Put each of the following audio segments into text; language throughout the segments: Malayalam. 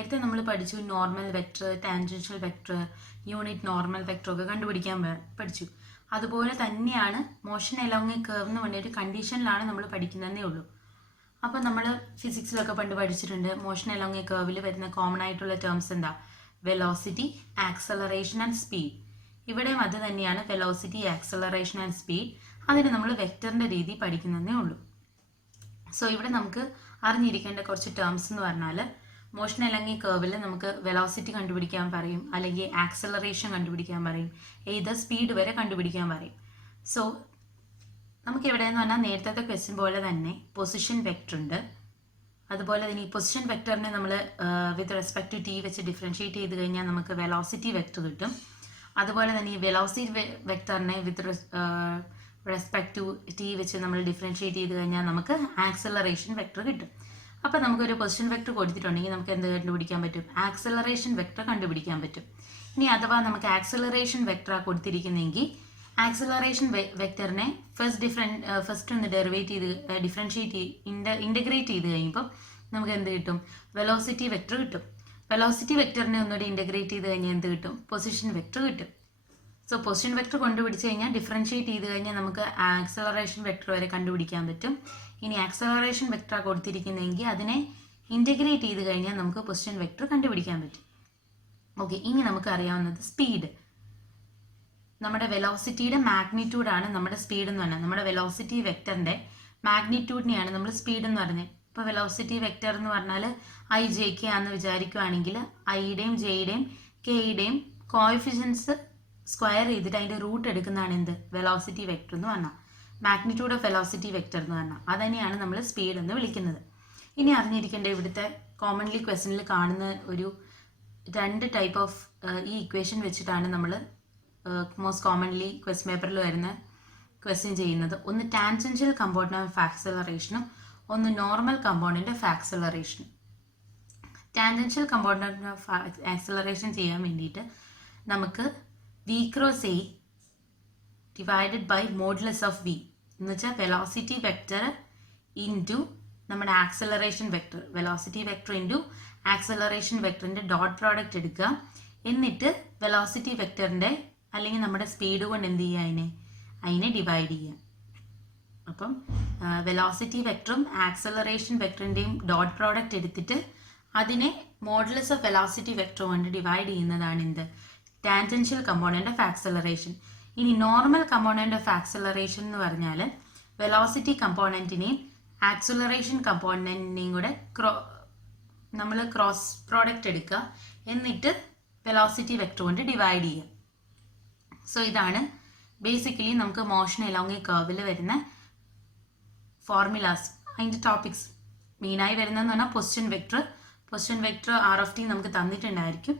നേരത്തെ നമ്മൾ പഠിച്ചു normal vector, tangential vector, unit normal vector ഒക്കെ കണ്ടുപിടിക്കാൻ പഠിച്ചു. അതുപോലെ തന്നെയാണ് മോഷൻ അലോങ് എ കർവ് എന്ന് പറഞ്ഞ ഒരു കണ്ടീഷനിലാണ് നമ്മൾ പഠിക്കുന്നതേ ഉള്ളൂ. അപ്പം നമ്മൾ ഫിസിക്സിലൊക്കെ പണ്ട് പഠിച്ചിട്ടുണ്ട്. മോഷൻ അലോങ് എ കർവിൽ വരുന്ന കോമൺ ആയിട്ടുള്ള ടേംസ് എന്താ? Velocity, acceleration and speed. ഇവിടെയും അത് തന്നെയാണ്, വെലോസിറ്റി, ആക്സലറേഷൻ ആൻഡ് സ്പീഡ്. അതിന് നമ്മൾ വെക്ടറിൻ്റെ രീതി പഠിക്കുന്നതേ ഉള്ളൂ. സോ ഇവിടെ നമുക്ക് അറിഞ്ഞിരിക്കേണ്ട കുറച്ച് ടേംസ് എന്ന് പറഞ്ഞാൽ, മോഷൻ അലോങ് എ കർവിൽ നമുക്ക് വെലോസിറ്റി കണ്ടുപിടിക്കാൻ പറയും, അല്ലെങ്കിൽ ആക്സലറേഷൻ കണ്ടുപിടിക്കാൻ പറയും, ഏത് സ്പീഡ് വരെ കണ്ടുപിടിക്കാൻ പറയും. സോ നമുക്ക് ഇവിടെ എന്ന് പറഞ്ഞാൽ നേരത്തെ ക്വസ്റ്റ്യൻ പോലെ തന്നെ പൊസിഷൻ വെക്ടർ ഉണ്ട്. അതുപോലെ തന്നെ ഈ പൊസിഷൻ വെക്ടറിനെ നമ്മൾ വിത്ത് റെസ്പെക്ട് ടു ടി വെച്ച് ഡിഫറൻഷിയേറ്റ് ചെയ്ത് കഴിഞ്ഞാൽ നമുക്ക് വെലോസിറ്റി വെക്ടർ കിട്ടും. അതുപോലെ തന്നെ ഈ വെലോസിറ്റി വെക്ടറിനെ വിത്ത് റെസ്പെക്ട് ടു ടി വെച്ച് നമ്മൾ ഡിഫറൻഷിയേറ്റ് ചെയ്ത് കഴിഞ്ഞാൽ നമുക്ക് ആക്സലറേഷൻ വെക്ടർ കിട്ടും. അപ്പോൾ നമുക്കൊരു പൊസിഷൻ വെക്ടർ കൊടുത്തിട്ടുണ്ടെങ്കിൽ നമുക്ക് എന്ത് കണ്ടുപിടിക്കാൻ പറ്റും? ആക്സലറേഷൻ വെക്ടർ കണ്ടുപിടിക്കാൻ പറ്റും. ഇനി അഥവാ നമുക്ക് ആക്സലറേഷൻ വെക്ടറാണ് കൊടുത്തിരിക്കുന്നതെങ്കിൽ ആക്സലറേഷൻ വെക്ടറിനെ ഫസ്റ്റ് ഒന്ന് ഇൻ്റഗ്രേറ്റ് ചെയ്ത് കഴിയുമ്പോൾ നമുക്ക് എന്ത് കിട്ടും? വെലോസിറ്റി വെക്ടർ കിട്ടും. വെലോസിറ്റി വെക്ടറിനെ ഒന്നുകൂടി ഇൻ്റഗ്രേറ്റ് ചെയ്ത് കഴിഞ്ഞാൽ എന്ത് കിട്ടും? പൊസിഷൻ വെക്ടർ കിട്ടും. സോ പൊസിഷൻ വെക്ടർ കണ്ടുപിടിച്ച് കഴിഞ്ഞാൽ ഡിഫറൻഷിയേറ്റ് ചെയ്ത് കഴിഞ്ഞാൽ നമുക്ക് ആക്സലറേഷൻ വെക്ടർ വരെ കണ്ടുപിടിക്കാൻ പറ്റും. ഇനി ആക്സലറേഷൻ വെക്ടറാണ് കൊടുത്തിരിക്കുന്നതെങ്കിൽ അതിനെ ഇൻ്റഗ്രേറ്റ് ചെയ്ത് കഴിഞ്ഞാൽ നമുക്ക് പൊസിഷൻ വെക്ടർ കണ്ടുപിടിക്കാൻ പറ്റും. ഓക്കെ, ഇനി നമുക്ക് അറിയാവുന്നത് സ്പീഡ്. നമ്മുടെ വെലോസിറ്റിയുടെ മാഗ്നിറ്റ്യൂഡാണ് നമ്മുടെ സ്പീഡ് എന്ന് പറഞ്ഞാൽ. നമ്മുടെ വെലോസിറ്റി വെക്ടറിൻ്റെ മാഗ്നിറ്റ്യൂഡിനെയാണ് നമ്മൾ സ്പീഡ് എന്ന് പറഞ്ഞത്. ഇപ്പോൾ വെലോസിറ്റി വെക്ടർ എന്ന് പറഞ്ഞാൽ ഐ ജെ കെ ആണെന്ന് വിചാരിക്കുകയാണെങ്കിൽ ഐയുടെയും ജെയുടെയും കെയുടെയും കോഎഫിഷ്യൻസ് സ്ക്വയർ ചെയ്തിട്ട് അതിൻ്റെ റൂട്ട് എടുക്കുന്നതാണ് എന്ത്? വെലോസിറ്റി വെക്ടർ എന്ന് പറഞ്ഞാൽ. മാഗ്നിറ്റ്യൂഡ് ഓഫ് വെലോസിറ്റി വെക്ടർ എന്ന് പറഞ്ഞാൽ അതന്നെയാണ് നമ്മൾ സ്പീഡ് എന്ന് വിളിക്കുന്നത്. ഇനി അറിഞ്ഞിരിക്കേണ്ട ഇവിടുത്തെ കോമൺലി ക്വസ്റ്റനിൽ കാണുന്ന ഒരു രണ്ട് ടൈപ്പ് ഓഫ് ഈ ഇക്വേഷൻ വെച്ചിട്ടാണ് നമ്മൾ മോസ്റ്റ് കോമൺലി ക്വസ്റ്റ്യൻ പേപ്പറിൽ വരുന്ന ക്വസ്റ്റ്യൻ ചെയ്യുന്നത്. ഒന്ന് ടാൻജൻഷ്യൽ കമ്പോണന്റ് ഓഫ് ആക്സലറേഷനും ഒന്ന് നോർമൽ കമ്പോണന്റ് ഓഫ് ആക്സലറേഷനും. ടാൻജൻഷ്യൽ കമ്പോണന്റ് ഓഫ് ആക്സലറേഷൻ ചെയ്യാൻ വേണ്ടിയിട്ട് നമുക്ക് V cross A divided by modulus of V എന്ന് വെച്ചാൽ വെലോസിറ്റി വെക്ടർ ഇൻറ്റു നമ്മുടെ acceleration vector, velocity vector into acceleration വെക്ടറിൻ്റെ ഡോട്ട് പ്രോഡക്റ്റ് എടുക്കുക. എന്നിട്ട് വെലോസിറ്റി വെക്ടറിൻ്റെ അല്ലെങ്കിൽ നമ്മുടെ സ്പീഡ് കൊണ്ട് എന്ത് ചെയ്യുക? അതിനെ ഡിവൈഡ് ചെയ്യുക. അപ്പം വെലോസിറ്റി വെക്ടറും ആക്സലറേഷൻ വെക്ടറിൻ്റെയും ഡോട്ട് പ്രോഡക്റ്റ് എടുത്തിട്ട് അതിനെ മോഡുലസ് ഓഫ് വെലോസിറ്റി വെക്ടർ കൊണ്ട് ഡിവൈഡ് ചെയ്യുന്നതാണ് എന്ത്? Tangential component of acceleration. ഇനി നോർമൽ കമ്പോണന്റ് ഓഫ് ആക്സലറേഷൻ എന്ന് പറഞ്ഞാൽ വെലോസിറ്റി കമ്പോണന്റിനെയും ആക്സലറേഷൻ കമ്പോണന്റിനെയും കൂടെ നമ്മൾ ക്രോസ് പ്രോഡക്റ്റ് എടുക്കുക. എന്നിട്ട് വെലോസിറ്റി വെക്ടർ കൊണ്ട് ഡിവൈഡ് ചെയ്യുക. സോ ഇതാണ് ബേസിക്കലി നമുക്ക് മോഷൻ അലോങ് എ കർവിൽ വരുന്ന ഫോർമുലാസ്. അതിൻ്റെ ടോപ്പിക്സ് മെയിനായി വരുന്നതെന്ന് പറഞ്ഞാൽ position vector R of t നമുക്ക് തന്നിട്ടുണ്ടായിരിക്കും.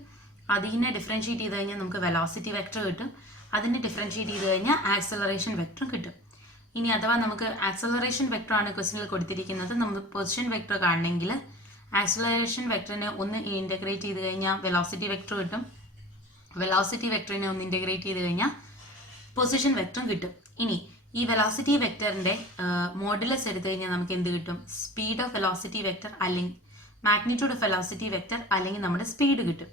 അതിനെ ഡിഫറൻഷിയേറ്റ് ചെയ്ത് കഴിഞ്ഞാൽ നമുക്ക് വെലോസിറ്റി വെക്ടർ കിട്ടും. അതിനെ ഡിഫറൻഷിയേറ്റ് ചെയ്ത് കഴിഞ്ഞാൽ ആക്സലറേഷൻ വെക്ടർ കിട്ടും. ഇനി അഥവാ നമുക്ക് ആക്സലറേഷൻ വെക്ടർ ആണ് ക്വസ്റ്റനിൽ കൊടുത്തിരിക്കുന്നത്, നമുക്ക് പൊസിഷൻ വെക്ടർ കാണണമെങ്കിൽ ആക്സലറേഷൻ വെക്ടറിനെ ഒന്ന് ഇൻ്റഗ്രേറ്റ് ചെയ്ത് കഴിഞ്ഞാൽ വെലോസിറ്റി വെക്ടർ കിട്ടും. വെലോസിറ്റി വെക്ടറിനെ ഒന്ന് ഇൻ്റഗ്രേറ്റ് ചെയ്ത് കഴിഞ്ഞാൽ പൊസിഷൻ വെക്ടറും കിട്ടും. ഇനി ഈ വെലോസിറ്റി വെക്ടറിൻ്റെ മോഡുലസ് എടുത്തു കഴിഞ്ഞാൽ നമുക്ക് എന്ത് കിട്ടും? സ്പീഡ് ഓഫ് വെലോസിറ്റി വെക്ടർ അല്ലെങ്കിൽ മാഗ്നിറ്റ്യൂഡ് ഓഫ് വെലോസിറ്റി വെക്ടർ അല്ലെങ്കിൽ നമ്മുടെ സ്പീഡ് കിട്ടും.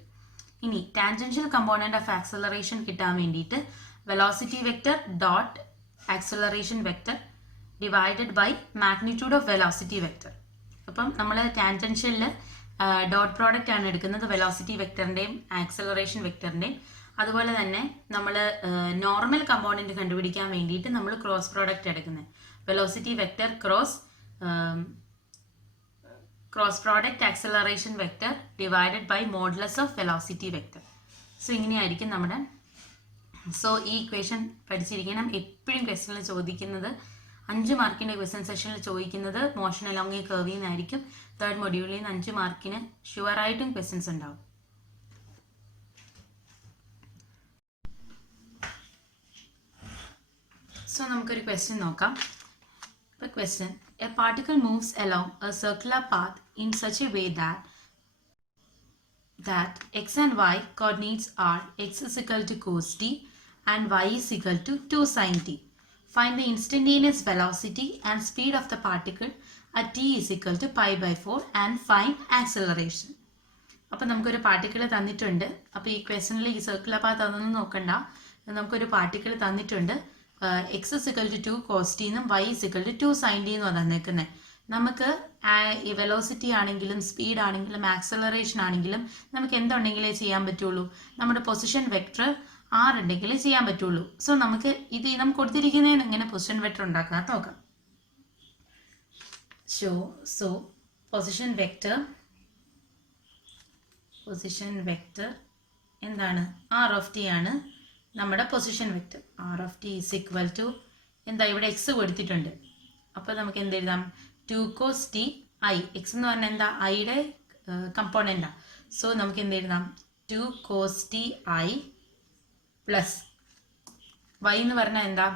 ഇനി ടാൻജൻഷ്യൽ കമ്പോണന്റ് ഓഫ് ആക്സലറേഷൻ കിട്ടാൻ വേണ്ടിയിട്ട് velocity vector dot acceleration vector divided by magnitude of velocity vector. അപ്പം നമ്മൾ ടാൻജൻഷ്യലിൽ ഡോട്ട് പ്രോഡക്റ്റ് ആണ് എടുക്കുന്നത് വെലോസിറ്റി വെക്ടറിൻ്റെയും ആക്സലറേഷൻ വെക്ടറിൻ്റെയും. അതുപോലെ തന്നെ നമ്മൾ നോർമൽ കമ്പോണന്റ് കണ്ടുപിടിക്കാൻ വേണ്ടിയിട്ട് നമ്മൾ ക്രോസ് പ്രോഡക്റ്റ് എടുക്കുന്നത് velocity vector cross product acceleration vector divided by modulus of velocity vector. So ഇങ്ങനെയായിരിക്കും നമ്മുടെ. സോ ഈ ഇക്വേഷൻ പഠിച്ചിരിക്കണം. എപ്പോഴും ക്വസ്റ്റനിൽ ചോദിക്കുന്നത് 5 മാർക്കിൻ്റെ ക്വസ്റ്റൻ സെഷനിൽ ചോദിക്കുന്നത് മോഷൻ അലോങ് എ കർവിൽ നിന്നായിരിക്കും. തേർഡ് മൊഡ്യൂളിൽ നിന്ന് 5 മാർക്കിന് ഷുവറായിട്ടും ക്വസ്റ്റൻസ് ഉണ്ടാവും. സോ നമുക്കൊരു ക്വസ്റ്റ്യൻ നോക്കാം. ഇപ്പോൾ question: A particle moves along A circular path in such a way that x and y coordinates are x is equal to cos t and y is equal to 2 sin t. Find the instantaneous velocity and speed of the particle at t is equal to pi by 4 and find acceleration. അപ്പോൾ നമുക്കൊരു പാർട്ടിക്കിൾ തന്നിട്ടുണ്ട്. അപ്പോൾ ഈ ക്വസ്റ്റനിൽ ഈ സർക്കുലർ പാത്ത് അതൊന്നും നോക്കണ്ട. നമുക്കൊരു പാർട്ടിക്കിൾ തന്നിട്ടുണ്ട്. X is equal to 2 cos t എന്നും y is equal to 2 sin t എന്നും തന്നേക്കുന്നത്. നമുക്ക് ഈ വെലോസിറ്റി ആണെങ്കിലും സ്പീഡ് ആണെങ്കിലും ആക്സലറേഷൻ ആണെങ്കിലും നമുക്ക് എന്തുണ്ടെങ്കിലേ ചെയ്യാൻ പറ്റുള്ളൂ, നമ്മുടെ പൊസിഷൻ വെക്ടർ ആർ ഉണ്ടെങ്കിലേ ചെയ്യാൻ പറ്റുള്ളൂ. സോ നമുക്ക് നമുക്ക് കൊടുത്തിരിക്കുന്നതിന് എങ്ങനെ പൊസിഷൻ വെക്ടർ ഉണ്ടാക്കാൻ നോക്കാം. സോ പൊസിഷൻ വെക്ടർ എന്താണ്? ആർ ഓഫ് ടി ആണ് നമ്മുടെ position vector. R of t is equal to എന്താ, ഇവിടെ എക്സ് കൊടുത്തിട്ടുണ്ട്. അപ്പോൾ നമുക്ക് എന്ത് എഴുതാം? 2 cos t i. എക്സ് എന്ന് പറഞ്ഞാൽ എന്താ? ഐയുടെ കമ്പോണൻ്റാണ്. സോ നമുക്ക് എന്ത് എഴുതാം? 2 cos t i plus y എന്ന് പറഞ്ഞാൽ എന്താ?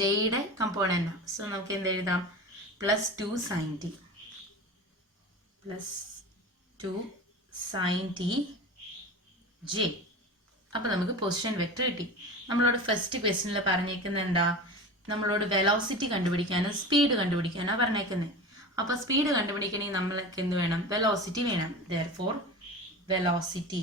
ജെയുടെ കമ്പോണൻ്റാണ്. സോ നമുക്ക് എന്ത് എഴുതാം? Plus 2 sin t plus 2 sin t j. അപ്പോൾ നമുക്ക് പൊസിഷൻ വെക്ടർ കിട്ടി. നമ്മളോട് ഫസ്റ്റ് ക്വസ്റ്റ്യനിൽ പറഞ്ഞേക്കുന്നത് എന്താ? നമ്മളോട് വെലോസിറ്റി കണ്ടുപിടിക്കാനോ സ്പീഡ് കണ്ടുപിടിക്കാനോ പറഞ്ഞേക്കുന്നത്. അപ്പോൾ സ്പീഡ് കണ്ടുപിടിക്കണമെങ്കിൽ നമ്മൾക്ക് എന്ത് വേണം? വെലോസിറ്റി വേണം. therefore velocity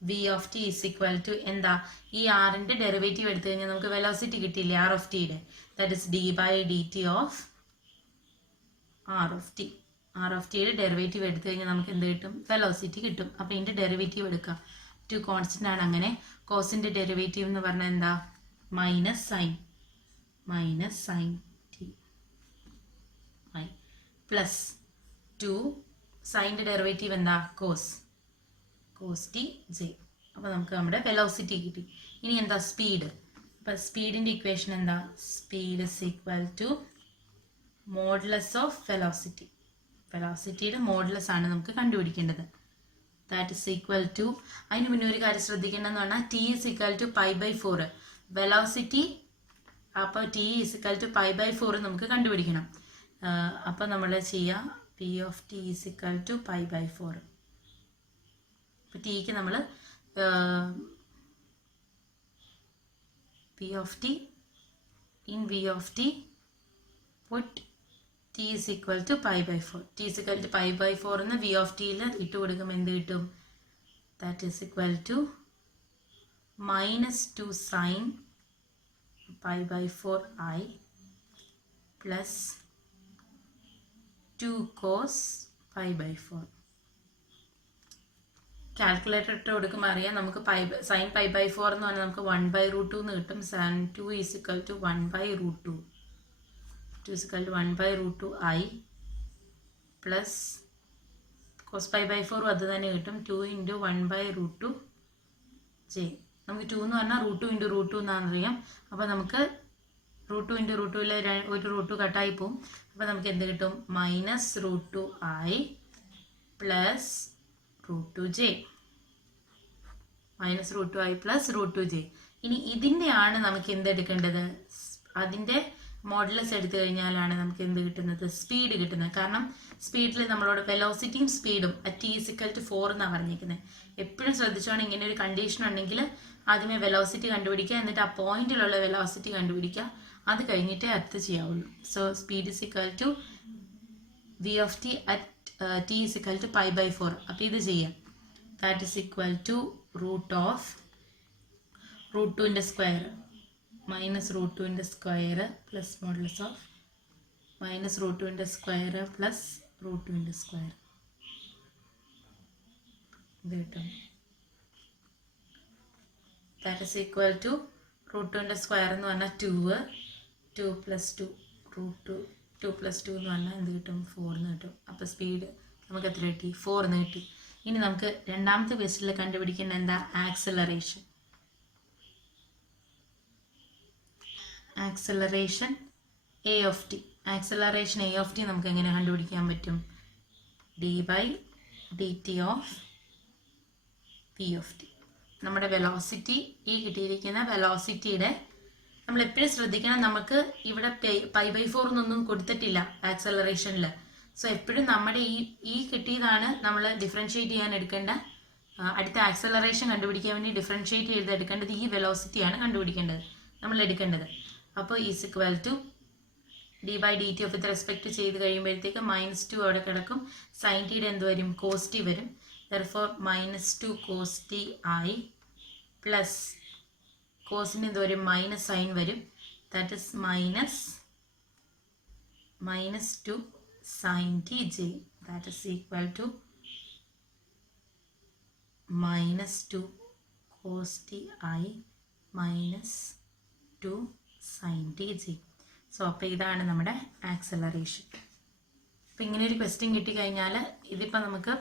v of t is equal to എന്താ? ഈ ആറിൻ്റെ ഡെറിവേറ്റീവ് എടുത്തു കഴിഞ്ഞാൽ നമുക്ക് വെലോസിറ്റി കിട്ടിയില്ലേ ആർ ഓഫ് ടിയുടെ? That is d by dt of r of t. R of ടിയുടെ ഡെറിവേറ്റീവ് എടുത്തു കഴിഞ്ഞാൽ നമുക്ക് എന്ത് കിട്ടും? വെലോസിറ്റി കിട്ടും. അപ്പോൾ ഇതിൻ്റെ ഡെറിവേറ്റീവ് എടുക്കാം. 2 കോൺസ്റ്റൻ്റ് ആണ്. അങ്ങനെ കോസിൻ്റെ ഡെറിവേറ്റീവ് എന്ന് പറഞ്ഞാൽ എന്താ? Minus sine T I plus 2 സൈൻ്റെ ഡെറിവേറ്റീവ് എന്താ? Cos T J. അപ്പോൾ നമുക്ക് നമ്മുടെ വെലോസിറ്റി കിട്ടി. ഇനി എന്താ? സ്പീഡ്. അപ്പോൾ സ്പീഡിൻ്റെ ഇക്വേഷൻ എന്താ? Speed is equal to modulus of velocity. വെലോസിറ്റിയുടെ മോഡുലസ് ആണ് നമുക്ക് കണ്ടുപിടിക്കേണ്ടത്. ദാറ്റ് ഇസ് ഈക്വൽ ടു, അതിന് മുന്നേ ഒരു കാര്യം ശ്രദ്ധിക്കേണ്ടതെന്ന് പറഞ്ഞാൽ T is equal to π/4 velocity. അപ്പോൾ ടി ഇസ് ഈക്വൽ ടു π/4 നമുക്ക് കണ്ടുപിടിക്കണം. അപ്പോൾ നമ്മൾ ചെയ്യുക P of T is equal to π/4. അപ്പോൾ ടിക്ക് നമ്മൾ P of T in V of T put t is equal to π/4. t is equal to π/4 എന്ന് v of t യിൽ ഇട്ട് കൊടുക്കുമ്പോൾ എന്ത് കിട്ടും? that is equal to minus 2 sin π/4 i plus 2 cos π/4. Calculator ഇട്ട് കൊടുക്കുമ്പോൾ അറിയാം നമുക്ക് sin π/4 എന്ന് പറഞ്ഞാൽ നമുക്ക് 1/√2 എന്ന് കിട്ടും. sin 2 is equal to 1/√2. 2 is equal to 1/√2 i plus cos π/4 അത് തന്നെ കിട്ടും. 2 into 1/√2 j. നമുക്ക് 2 എന്ന് പറഞ്ഞാൽ √2 into √2 എന്നാണെന്നറിയാം. അപ്പോൾ നമുക്ക് √2 into √2 ഒരു √2 കട്ടായി പോവും. അപ്പോൾ നമുക്ക് എന്ത് കിട്ടും? Minus √2 i plus √2j. Minus √2 i plus √2j. ഇനി ഇതിൻ്റെയാണ് നമുക്ക് എന്തെടുക്കേണ്ടത്? അതിൻ്റെ മോഡുലസ് എടുത്തു കഴിഞ്ഞാലാണ് നമുക്ക് എന്ത് കിട്ടുന്നത്? സ്പീഡ് കിട്ടുന്നത്. കാരണം സ്പീഡിൽ നമ്മളോട് വെലോസിറ്റിയും സ്പീഡും t is equal to 4 എന്നാണ് പറഞ്ഞിരിക്കുന്നത്. എപ്പോഴും ശ്രദ്ധിച്ചോണം, ഇങ്ങനെ ഒരു കണ്ടീഷൻ ഉണ്ടെങ്കിൽ ആദ്യമേ വെലോസിറ്റി കണ്ടുപിടിക്കുക, എന്നിട്ട് ആ പോയിന്റിലുള്ള വെലോസിറ്റി കണ്ടുപിടിക്കുക, അത് കഴിഞ്ഞിട്ടേ അടുത്ത് ചെയ്യാവുള്ളൂ. So speed is equal to V of T at t is equal to π/4. അപ്പോൾ ഇത് ചെയ്യാം. ദാറ്റ് ഇസ് ഈക്വൽ ടു √2ൻ്റെ സ്ക്വയർ മൈനസ് √2ൻ്റെ square plus modulus of minus √2ൻ്റെ സ്ക്വയർ പ്ലസ് √2ൻ്റെ സ്ക്വയർ. ഇത് കിട്ടും. ദാറ്റ് ഇസ് ഈക്വൽ ടു √2ൻ്റെ സ്ക്വയർ എന്ന് പറഞ്ഞാൽ 2 പ്ലസ് 2 2 പ്ലസ് 2 എന്ന് പറഞ്ഞാൽ എന്ത് കിട്ടും? 4 എന്ന് കിട്ടും. അപ്പോൾ സ്പീഡ് നമുക്ക് എത്ര കിട്ടി? 4 എന്ന് കിട്ടി. ഇനി നമുക്ക് രണ്ടാമത്തെ ക്വസ്റ്റ്യനിൽ കണ്ടുപിടിക്കേണ്ട എന്താ? Acceleration. Acceleration A of T. Acceleration A of t നമുക്ക് എങ്ങനെ കണ്ടുപിടിക്കാൻ പറ്റും? d/dt of P of T. നമ്മുടെ വെലോസിറ്റി, ഈ കിട്ടിയിരിക്കുന്ന വെലോസിറ്റിയുടെ നമ്മൾ എപ്പോഴും ശ്രദ്ധിക്കണം, നമുക്ക് ഇവിടെ π/4 എന്നൊന്നും കൊടുത്തിട്ടില്ല ആക്സലറേഷനിൽ. സോ എപ്പോഴും നമ്മുടെ ഈ കിട്ടിയതാണ് നമ്മൾ ഡിഫറൻഷ്യേറ്റ് ചെയ്യാൻ എടുക്കേണ്ട. അടുത്ത ആക്സലറേഷൻ കണ്ടുപിടിക്കാൻ വേണ്ടി ഡിഫറൻഷ്യേറ്റ് ചെയ്തെടുക്കേണ്ടത് ഈ വെലോസിറ്റിയാണ് കണ്ടുപിടിക്കേണ്ടത് നമ്മൾ എടുക്കേണ്ടത്. അപ്പോൾ is equal to d by d t with respect ചെയ്ത് കഴിയുമ്പോഴത്തേക്ക് -2 അവിടെ കിടക്കും. സൈൻ ടിയുടെ എന്ത് വരും? കോസ് ടി വരും. ദെർഫോർ -2 കോസ് ടി ആയി പ്ലസ് കോസിന് എന്ത് വരും? മൈനസ് സൈൻ വരും. That is -2 sine t j. That is equal to -2 cos t ആയി -2 സൈൻ ടി ജെ. സോ അപ്പോൾ ഇതാണ് നമ്മുടെ ആക്സലറേഷൻ. അപ്പം ഇങ്ങനെ ഒരു ക്വസ്റ്റ്യൻ കിട്ടിക്കഴിഞ്ഞാൽ ഇതിപ്പോൾ നമുക്ക്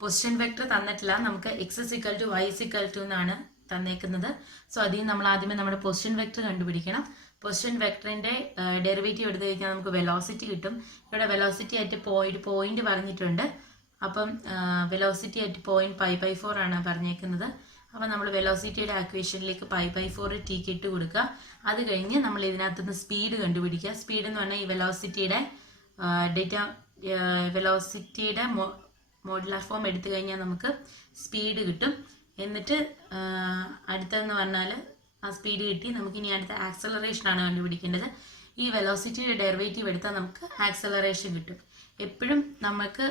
പൊസിഷൻ വെക്ടർ തന്നിട്ടില്ല, നമുക്ക് x = y = എന്നാണ് തന്നേക്കുന്നത്. സോ അതിൽ നമ്മൾ ആദ്യമേ നമ്മുടെ പൊസിഷൻ വെക്ടർ കണ്ടുപിടിക്കണം. പൊസിഷൻ വെക്ടറിൻ്റെ ഡെറിവേറ്റീവ് എടുത്തു കഴിഞ്ഞാൽ നമുക്ക് വെലോസിറ്റി കിട്ടും. ഇവിടെ വെലോസിറ്റി അറ്റ് പോയിന്റ് പറഞ്ഞിട്ടുണ്ട്. അപ്പം വെലോസിറ്റി അറ്റ് പോയിന്റ് π/4 ആണ് പറഞ്ഞേക്കുന്നത്. അപ്പം നമ്മൾ വെലോസിറ്റിയുടെ ആക്വേഷനിലേക്ക് π/4 ടിക്ക് ഇട്ട് കൊടുക്കുക. അത് കഴിഞ്ഞ് നമ്മൾ ഇതിനകത്തുനിന്ന് സ്പീഡ് കണ്ടുപിടിക്കുക. സ്പീഡ് എന്ന് പറഞ്ഞാൽ ഈ വെലോസിറ്റിയുടെ മോഡുലാർ ഫോം എടുത്തു കഴിഞ്ഞാൽ നമുക്ക് സ്പീഡ് കിട്ടും. എന്നിട്ട് അടുത്തതെന്ന് പറഞ്ഞാൽ ആ സ്പീഡ് കിട്ടി, നമുക്ക് ഇനി അടുത്ത ആക്സലറേഷൻ ആണ് കണ്ടുപിടിക്കേണ്ടത്. ഈ വെലോസിറ്റിയുടെ ഡെറിവേറ്റീവ് എടുത്താൽ നമുക്ക് ആക്സലറേഷൻ കിട്ടും. എപ്പോഴും നമുക്ക്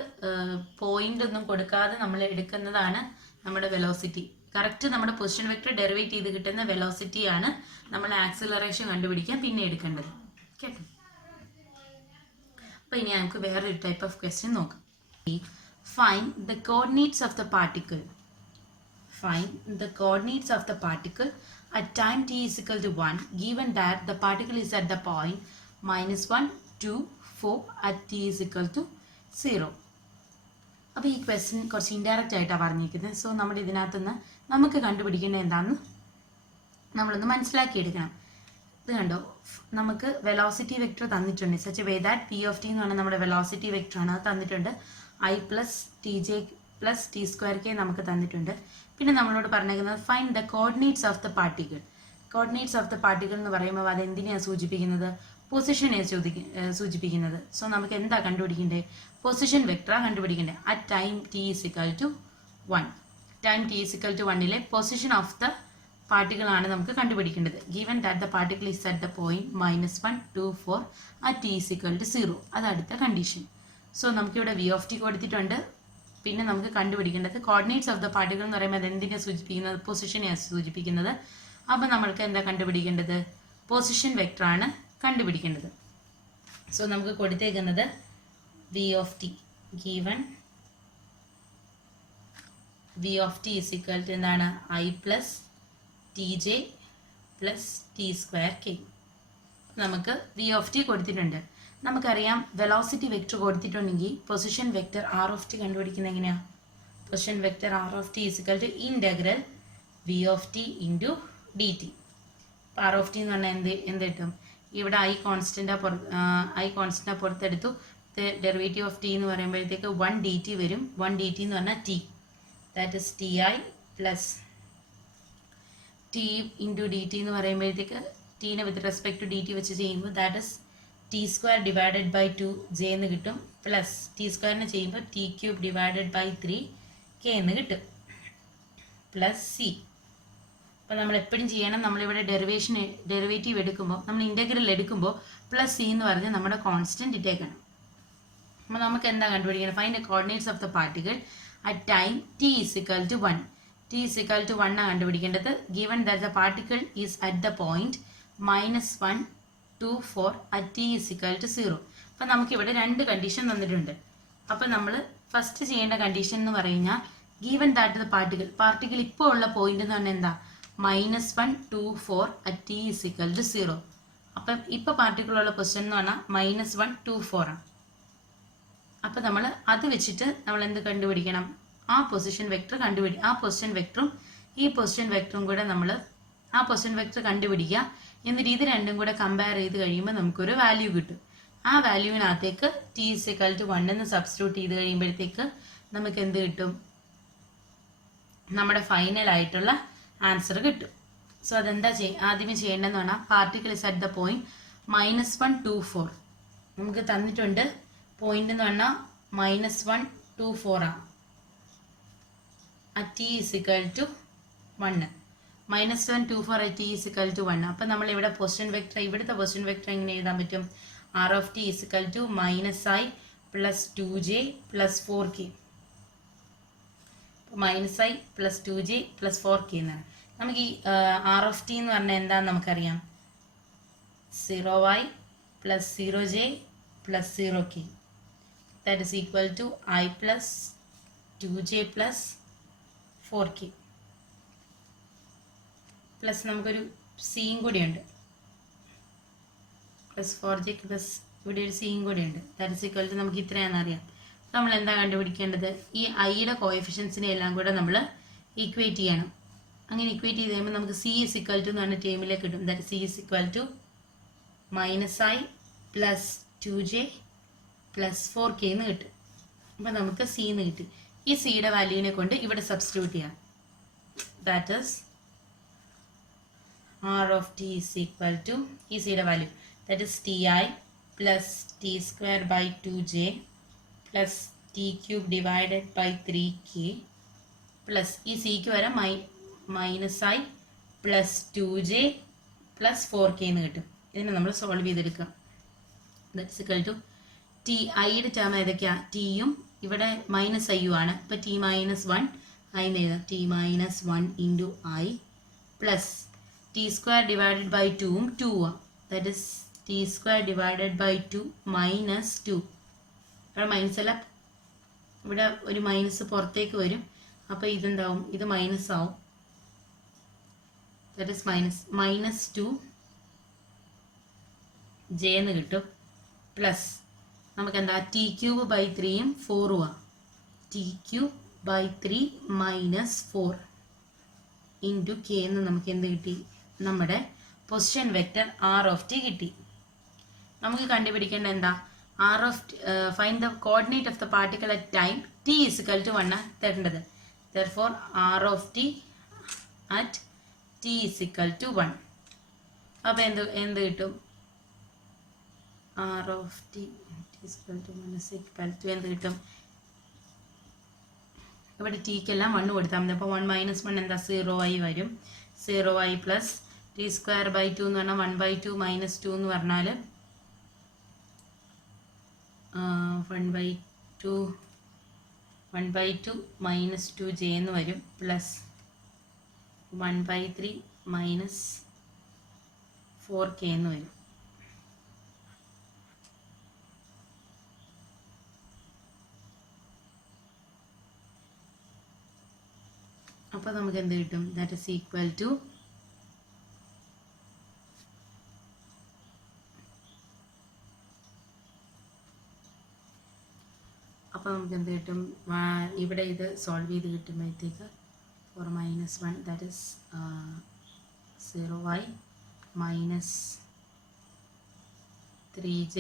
പോയിന്റ് ഒന്നും കൊടുക്കാതെ നമ്മൾ എടുക്കുന്നതാണ് നമ്മുടെ വെലോസിറ്റി. കറക്റ്റ് നമ്മുടെ പൊസിഷൻ വെക്ടർ ഡെറിവേറ്റ് ചെയ്ത് കിട്ടുന്ന വെലോസിറ്റിയാണ് നമ്മൾ ആക്സലറേഷൻ കണ്ടുപിടിക്കാൻ പിന്നെ എടുക്കേണ്ടത്. കേട്ടോ? അപ്പോൾ ഇനി നമുക്ക് വേറൊരു ടൈപ്പ് ഓഫ് ക്വസ്റ്റ്യൻ നോക്കാം. Find the coordinates of the particle. Find the coordinates of the particle at time t = 1 given that the particle is at the point -1, 2, 4 at t = 0. അപ്പോൾ ഈ ക്വസ്റ്റ്യൻ കുറച്ച് ഇൻഡയറക്റ്റ് ആയിട്ടാണ് പറഞ്ഞിരിക്കുന്നത്. സോ നമ്മൾ ഇതിനകത്തുനിന്ന് നമുക്ക് കണ്ടുപിടിക്കേണ്ടത് എന്താണെന്ന് നമ്മളൊന്ന് മനസ്സിലാക്കിയെടുക്കണം. ഇത് കണ്ടോ, നമുക്ക് വെലോസിറ്റി വെക്ടർ തന്നിട്ടുണ്ട്. Such a way that P of T എന്ന് പറഞ്ഞാൽ നമ്മുടെ വെലോസിറ്റി വെക്ടറാണ്. അത് തന്നിട്ടുണ്ട്. i + tj + t²k നമുക്ക് തന്നിട്ടുണ്ട്. പിന്നെ നമ്മളോട് പറഞ്ഞേക്കുന്നത് find the coordinates of the particle. Coordinates of the particle എന്ന് പറയുമ്പോൾ അത് എന്തിനെയാണ് സൂചിപ്പിക്കുന്നത്? പൊസിഷനെ സൂചിപ്പിക്കുന്നത്. സോ നമുക്ക് എന്താ കണ്ടുപിടിക്കേണ്ടത്? പൊസിഷൻ വെക്ടറാണ് കണ്ടുപിടിക്കേണ്ടത്. At time t = 1. Time t = 1 position of the particle ആണ് നമുക്ക് കണ്ടുപിടിക്കേണ്ടത്. Given that the particle is at the point -1, 2, 4 at t = 0. അത് അടുത്ത കണ്ടീഷൻ. സോ നമുക്കിവിടെ വി ഓഫ് ടി കൊടുത്തിട്ടുണ്ട്. പിന്നെ നമുക്ക് കണ്ടുപിടിക്കേണ്ടത് കോർഡിനേറ്റ്സ് ഓഫ് ദ പാർട്ടിക്കിൾ എന്ന് പറയുമ്പോൾ അത് എന്തിനെ സൂചിപ്പിക്കുന്നത്? പൊസിഷനെയാണ് സൂചിപ്പിക്കുന്നത്. അപ്പോൾ നമ്മൾക്ക് എന്താ കണ്ടുപിടിക്കേണ്ടത്? പൊസിഷൻ വെക്ടറാണ് കണ്ടുപിടിക്കേണ്ടത്. സോ നമുക്ക് കൊടുത്തേക്കുന്നത് v of t given v of T = എന്താണ്? i + tj + t²k. നമുക്ക് വി ഓഫ് ടി കൊടുത്തിട്ടുണ്ട്. നമുക്കറിയാം വെലോസിറ്റി വെക്ടർ കൊടുത്തിട്ടുണ്ടെങ്കിൽ position vector R of T കണ്ടുപിടിക്കുന്നത് എങ്ങനെയാണ്? Position vector R of T = integral V of T into D T. R of T എന്ന് പറഞ്ഞാൽ എന്ത് കിട്ടും? ഇവിടെ ഐ കോൺസ്റ്റൻ്റ് പുറത്തെടുത്തു. ഡെറിവേറ്റീവ് ഓഫ് ടി എന്ന് പറയുമ്പോഴത്തേക്ക് 1 dt വരും. 1 dt എന്ന് പറഞ്ഞാൽ T. That is T I plus T into D T എന്ന് പറയുമ്പോഴത്തേക്ക് ടീനെ with respect to D T വെച്ച് ചെയ്യുമ്പോൾ ദാറ്റ് ഇസ് t² / 2j എന്ന് കിട്ടും. പ്ലസ് t² ചെയ്യുമ്പോൾ t³ / 3k എന്ന് കിട്ടും. Plus C. അപ്പോൾ നമ്മൾ എപ്പോഴും ചെയ്യണം, നമ്മളിവിടെ ഡെറിവേറ്റീവ് എടുക്കുമ്പോൾ, നമ്മൾ ഇൻ്റഗ്രൽ എടുക്കുമ്പോൾ പ്ലസ് സി എന്ന് പറഞ്ഞ് നമ്മുടെ കോൺസ്റ്റൻറ്റ് ഇട്ടേക്കണം. അപ്പോൾ നമുക്ക് എന്താ കണ്ടുപിടിക്കണം? Find the coordinates of the particle at time t = 1. t = 1 ആണ് കണ്ടുപിടിക്കേണ്ടത്. Given that the particle is at the point -1, 2, 4 at t = 0. അപ്പം നമുക്കിവിടെ 2 കണ്ടീഷൻ തന്നിട്ടുണ്ട്. അപ്പം നമ്മൾ ഫസ്റ്റ് ചെയ്യേണ്ട കണ്ടീഷൻ എന്ന് പറഞ്ഞാൽ ഗീവൻ ദാറ്റ് ദ പാർട്ടിക്കിൾ ഇപ്പോൾ ഉള്ള പോയിന്റ് എന്ന് പറഞ്ഞാൽ എന്താ? -1, 2, 4 at t = 0. അപ്പം ഇപ്പോൾ പാർട്ടിക്കിളുള്ള പൊസിഷൻ എന്ന് പറഞ്ഞാൽ -1, 2, 4 ആണ്. അപ്പം നമ്മൾ അത് വെച്ചിട്ട് നമ്മൾ എന്ത് കണ്ടുപിടിക്കണം? ആ പൊസിഷൻ വെക്ടർ ആ പൊസിഷൻ വെക്ടറും ഈ പൊസിഷൻ വെക്ടറും കൂടെ നമ്മൾ ആ പൊസിഷൻ വെക്ടർ കണ്ടുപിടിക്കുക. എന്നിട്ട് ഇത് രണ്ടും കൂടെ കമ്പയർ ചെയ്ത് കഴിയുമ്പോൾ നമുക്കൊരു വാല്യൂ കിട്ടും. ആ വാല്യൂവിനകത്തേക്ക് t = 1 എന്ന് സബ്സ്റ്റിറ്റ്യൂട്ട് ചെയ്ത് കഴിയുമ്പോഴത്തേക്ക് നമുക്ക് എന്ത് കിട്ടും? നമ്മുടെ ഫൈനൽ ആയിട്ടുള്ള ആൻസർ കിട്ടും. സോ അതെന്താ ആദ്യമേ ചെയ്യേണ്ടതെന്ന് പറഞ്ഞാൽ particle is at the point -1, 2, 4 നമുക്ക് തന്നിട്ടുണ്ട്. പോയിന്റ് എന്ന് പറഞ്ഞാൽ -1, 2, 4 ആണ്. at t = 1. -7 2 4 t is equal to 1. അപ്പം നമ്മൾ ഇവിടെ പൊസിഷൻ വെക്ടർ, ഇവിടുത്തെ പൊസിഷൻ വെക്ടർ എങ്ങനെ എഴുതാൻ പറ്റും? r of t is equal to -i plus 2j plus 4k. -i plus 2j plus 4k എന്നാണ്. നമുക്ക് ഈ r of t എന്ന് പറഞ്ഞാൽ എന്താണെന്ന് നമുക്കറിയാം. 0i plus 0j plus 0k. That is equal to I plus 2j plus 4k. Plus നമുക്കൊരു സിയും കൂടിയുണ്ട്, പ്ലസ് 4j പ്ലസ് ഇവിടെ ഒരു സിയും കൂടിയുണ്ട്. ദാറ്റ് ഇസ് ഈക്വൽ ടു നമുക്ക് ഇത്രയാണെന്ന് അറിയാം. നമ്മൾ എന്താ കണ്ടുപിടിക്കേണ്ടത്? ഈ ഐയുടെ കോഎഫിഷ്യൻസിനെ എല്ലാം കൂടെ നമ്മൾ ഈക്വേറ്റ് ചെയ്യണം. അങ്ങനെ ഈക്വേറ്റ് ചെയ്ത് കഴിയുമ്പോൾ നമുക്ക് സി ഇസ് ഈക്വൽ ടു എന്ന് പറഞ്ഞ ടേമിലേക്ക് കിട്ടും. That c is equal to -i plus 2j plus 4k എന്ന് കിട്ടും. അപ്പം നമുക്ക് സി എന്ന് കിട്ടി. ഈ സിയുടെ വാല്യൂവിനെ കൊണ്ട് ഇവിടെ സബ്സ്റ്റിറ്റ്യൂട്ട് ചെയ്യാം. That is r of t is equal to ഈ സിയുടെ value, that is ti plus t square by 2j plus t cube divided by 3k plus ഈ സിക്ക് വരെ -i plus 2j plus 4k എന്ന് കിട്ടും. ഇതിനെ നമ്മൾ സോൾവ് ചെയ്തെടുക്കുക. ദാറ്റ്സ് ഇക്വൽ ടു ടി ഐയുടെ ടേം ഏതൊക്കെയാണ്? ടിയും ഇവിടെ -i ആണ്. അപ്പോൾ t -1 i എന്ന് എഴുതാം. t -1 into i plus t square divided by 2 2 ആണ്. that is t square divided by 2 minus 2. ഇവിടെ മൈനസ് അല്ല, ഇവിടെ ഒരു മൈനസ് പുറത്തേക്ക് വരും. അപ്പോൾ ഇതെന്താവും? ഇത് മൈനസ് ആവും. that is -2j എന്ന് കിട്ടും. പ്ലസ് നമുക്ക് എന്താ? t ക്യൂബ് ബൈ 3യും 4ഉം ആണ്. t cube by 3 minus 4 into k എന്ന് നമുക്ക് എന്ത് കിട്ടി? നമ്മുടെ position vector r of t കിട്ടി. നമുക്ക് കണ്ടുപിടിക്കേണ്ട എന്താ? Find the coordinate of the particle at time t is equal to 1 തരേണ്ടത്. therefore r of t at t is equal to 1. അപ്പോൾ എന്ത് കിട്ടും? r of t is equal to 1 is equal to എന്ത് കിട്ടും? ഇവിടെ tക്കെല്ലാം 1 കൊടുത്താൽ മതി. അപ്പോൾ 1 - 1 എന്താ? 0i വരും. 0i plus t square by 2 എന്ന് പറഞ്ഞാൽ 1/2 minus 2 എന്ന് പറഞ്ഞാൽ 1/2 minus 2j എന്ന് വരും. പ്ലസ് 1/3 minus 4k എന്ന് വരും. അപ്പോൾ നമുക്ക് എന്ത് കിട്ടും? ദാറ്റ് ഇസ് ഈക്വൽ ടു അപ്പോൾ നമുക്ക് എന്ത് കിട്ടും? ഇവിടെ ഇത് സോൾവ് ചെയ്ത് കിട്ടുമ്പോഴത്തേക്ക് 4 - 1 that is 0i minus 3j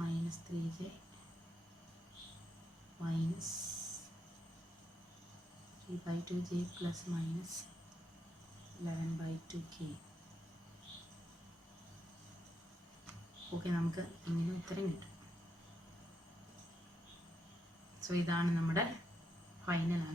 minus 3/2j plus minus 11/2k. Okay, നമുക്ക് ഇങ്ങനെ ഉത്തരം കിട്ടും. സോ ഇതാണ് നമ്മുടെ ഫൈനൽ ആൻസർ.